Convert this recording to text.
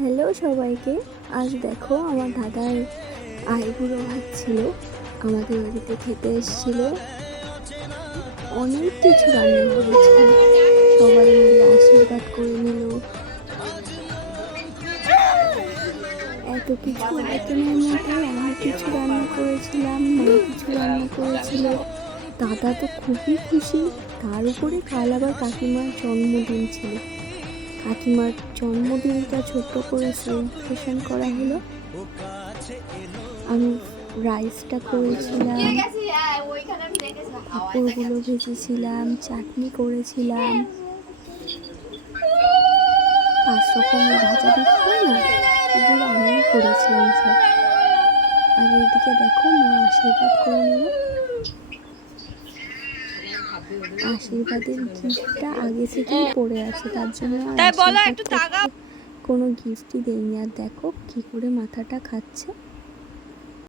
Hello সবাইকে। আজ দেখো আমার দাদার আইবুড়ো ভাত ছিল, আমাদের বাড়িতে খেতে এসেছিল। অনেক কিছু রান্না করেছিল, সবাই মিলে আশীর্বাদ করে নিল। এত কিছু আইটেমের মধ্যে আমি কিছু রান্না করেছিলাম, মা কিছু রান্না করেছিল। দাদা তো খুবই খুশি। তার উপরে কাল আবার কাকিমার জন্মদিন ছিল। কাকিমার জন্মদিনটা ছোট্ট করে সেলিব্রেশন করা হলো। আমি রাইসটা করেছিলাম, পাঁপড়গুলো ভেজেছিলাম, চাটনি করেছিলাম, 5 রকমের ভাজা দিতে হয় না, এগুলো আমিই করেছিলাম সব। আর এদিকে দেখো মা আশীর্বাদ করে নিল। আশীর্বাদের গিফটটা আগে থেকেই পড়ে আছে, তার জন্য আর আশীর্বাদ করতে কোনো গিফটই দেয়নি। আর দেখো কি করে মাথাটা খাচ্ছে।